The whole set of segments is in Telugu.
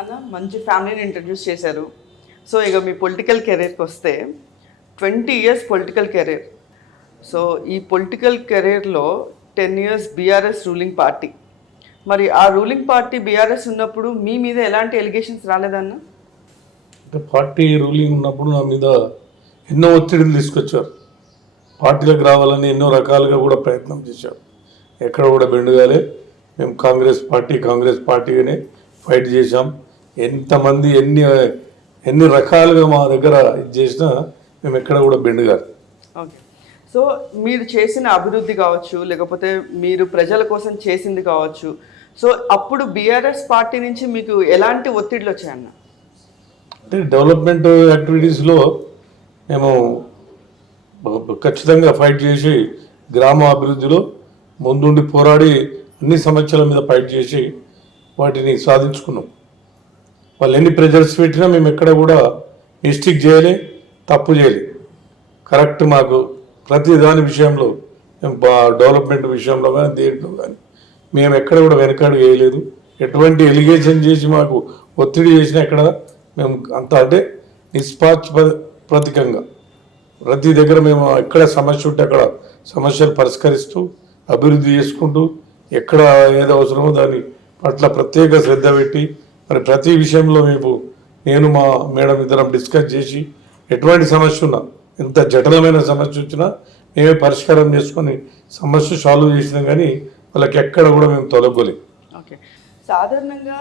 అన్న మంచి ఫ్యామిలీని ఇంట్రడ్యూస్ చేశారు. సో ఇక మీ పొలిటికల్ కెరీర్కి వస్తే 20 years పొలిటికల్ కెరీర్. సో ఈ పొలిటికల్ కెరీర్లో 10 years బీఆర్ఎస్ రూలింగ్ పార్టీ. మరి ఆ రూలింగ్ పార్టీ బీఆర్ఎస్ ఉన్నప్పుడు మీ మీద ఎలాంటి ఎలిగేషన్స్ రాలేదన్న? అంటే పార్టీ రూలింగ్ ఉన్నప్పుడు నా మీద ఎన్నో ఒత్తిడిలు తీసుకొచ్చారు. పార్టీలకు రావాలని ఎన్నో రకాలుగా కూడా ప్రయత్నం చేశారు. ఎక్కడ కూడా బెండుగాలే. మేము కాంగ్రెస్ పార్టీగానే ఫైట్ చేశాం. ఎంతమంది ఎన్ని రకాలుగా మా దగ్గర ఇది చేసినా మేము ఎక్కడ కూడా బెండుగాలి. ఓకే. సో మీరు చేసిన అభివృద్ధి కావచ్చు, లేకపోతే మీరు ప్రజల కోసం చేసింది కావచ్చు, సో అప్పుడు బీఆర్ఎస్ పార్టీ నుంచి మీకు ఎలాంటి ఒత్తిడిలు వచ్చాయన్న? అంటే డెవలప్మెంట్ యాక్టివిటీస్లో మేము ఖచ్చితంగా ఫైట్ చేసి గ్రామ అభివృద్ధిలో ముందుండి పోరాడి అన్ని సమస్యల మీద ఫైట్ చేసి వాటిని సాధించుకున్నాం. వాళ్ళు ఎన్ని ప్రెజర్స్ పెట్టినా మేము ఎక్కడ కూడా మిస్టేక్ చేయలే, తప్పు చేయలే. కరెక్ట్ మాకు ప్రతి దాని విషయంలో మేము డెవలప్మెంట్ విషయంలో కానీ దేంట్లో కానీ మేము ఎక్కడ కూడా వెనకాడు వేయలేదు. ఎటువంటి ఎలిగేషన్ చేసి మాకు ఒత్తిడి చేసినా ఎక్కడ మేము అంత అంటే నిష్పాక్షపాతికంగా ప్రతి దగ్గర మేము ఎక్కడ సమస్య ఉంటే అక్కడ సమస్యలు పరిష్కరిస్తూ అభివృద్ధి చేసుకుంటూ ఎక్కడ ఏదో అవసరమో దాని పట్ల ప్రత్యేక శ్రద్ధ పెట్టి మరి ప్రతి విషయంలో నేను మా మేడం ఇద్దరం డిస్కస్ చేసి ఎటువంటి సమస్య ఉన్నా ఎంత జటిలమైన సమస్య వచ్చినా మేమే పరిష్కారం చేసుకొని సమస్య సాల్వ్ చేసినాం. కానీ వాళ్ళకి ఎక్కడ కూడా మేము తొలగలేదు. ఓకే. సాధారణంగా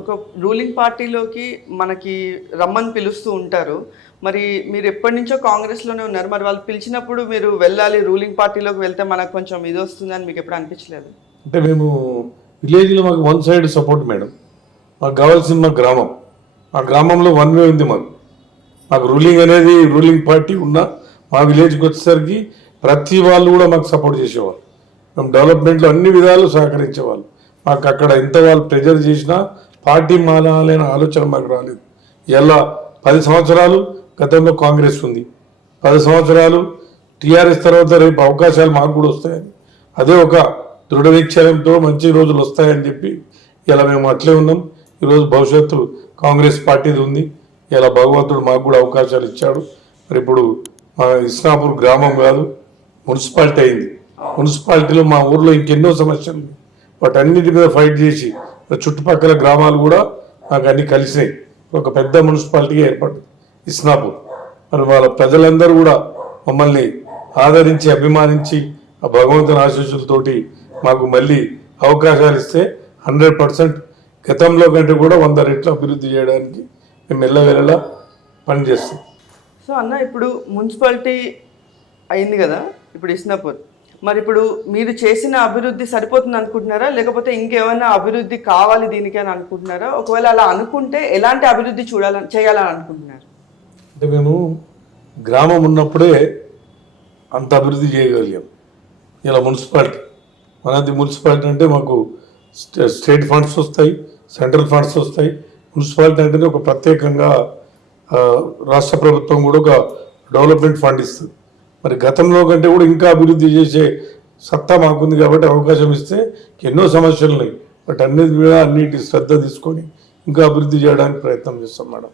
ఒక రూలింగ్ పార్టీలోకి మనకి రమ్మని పిలుస్తూ ఉంటారు. మరి మీరు ఎప్పటి నుంచో కాంగ్రెస్లోనే ఉన్నారు. మరి వాళ్ళు పిలిచినప్పుడు మీరు వెళ్ళాలి, రూలింగ్ పార్టీలోకి వెళ్తే మనకు కొంచెం ఇది వస్తుందని మీకు ఎప్పుడు అనిపించలేదు? అంటే మేము విలేజ్లో మాకు వన్ సైడ్ సపోర్ట్ మేడం. మాకు కావాల్సిన మా గ్రామం, ఆ గ్రామంలో వన్ వే ఉంది. మాకు రూలింగ్ పార్టీ ఉన్నా మా విలేజ్కి వచ్చేసరికి ప్రతి వాళ్ళు కూడా మాకు సపోర్ట్ చేసేవాళ్ళు. మేము డెవలప్మెంట్లో అన్ని విధాలు సహకరించేవాళ్ళు. మాకు అక్కడ ఎంత వాళ్ళు ప్రెజర్ చేసినా పార్టీ మారాలనే ఆలోచన మాకు రాలేదు. ఇలా 10 సంవత్సరాలు గతంలో కాంగ్రెస్ ఉంది, 10 సంవత్సరాలు టీఆర్ఎస్ తర్వాత రేపు అవకాశాలు మాకు కూడా వస్తాయని అదే ఒక దృఢ నిశ్చయంతో మంచి రోజులు వస్తాయని చెప్పి ఇలా మేము అట్లే ఉన్నాం. ఈరోజు భవిష్యత్తు కాంగ్రెస్ పార్టీది ఉంది. ఇలా భగవంతుడు మాకు కూడా అవకాశాలు ఇచ్చాడు. మరి ఇప్పుడు మా ఇస్నాపూర్ గ్రామం కాదు, మున్సిపాలిటీ అయింది. మున్సిపాలిటీలో మా ఊర్లో ఇంకెన్నో సమస్యలు వాటన్నిటి మీద ఫైట్ చేసి చుట్టుపక్కల గ్రామాలు కూడా మాకు అన్ని కలిసినాయి. ఒక పెద్ద మున్సిపాలిటీగా ఏర్పడింది ఇస్నాపూర్. మరి వాళ్ళ ప్రజలందరూ కూడా మమ్మల్ని ఆదరించి అభిమానించి ఆ భగవంతుని ఆశీస్సులతోటి మాకు మళ్ళీ అవకాశాలు ఇస్తే 100% గతంలో కంటే కూడా 100 రెట్లు అభివృద్ధి చేయడానికి మేము వెళ్ళలా పనిచేస్తాం. సో అన్న, ఇప్పుడు మున్సిపాలిటీ అయింది కదా ఇప్పుడు ఇస్నాపూర్, మరి ఇప్పుడు మీరు చేసిన అభివృద్ధి సరిపోతుంది అనుకుంటున్నారా, లేకపోతే ఇంకేమైనా అభివృద్ధి కావాలి దీనికి అని అనుకుంటున్నారా? ఒకవేళ అలా అనుకుంటే ఎలాంటి అభివృద్ధి చేయాలని అనుకుంటున్నారు? అంటే మేము గ్రామం ఉన్నప్పుడే అంత అభివృద్ధి చేయగలిగాం. ఇలా మనది మున్సిపాలిటీ అంటే మాకు స్టేట్ ఫండ్స్ వస్తాయి, సెంట్రల్ ఫండ్స్ వస్తాయి. మున్సిపాలిటీ అంటేనే ఒక ప్రత్యేకంగా రాష్ట్ర ప్రభుత్వం కూడా ఒక డెవలప్మెంట్ ఫండ్ ఇస్తుంది. మరి గతంలో కంటే కూడా ఇంకా అభివృద్ధి చేసే సత్తా మాకుంది కాబట్టి అవకాశం ఇస్తే ఎన్నో సమస్యలు ఉన్నాయి. బట్ అన్నిటి శ్రద్ధ తీసుకొని ఇంకా అభివృద్ధి చేయడానికి ప్రయత్నం చేస్తాం మేడం.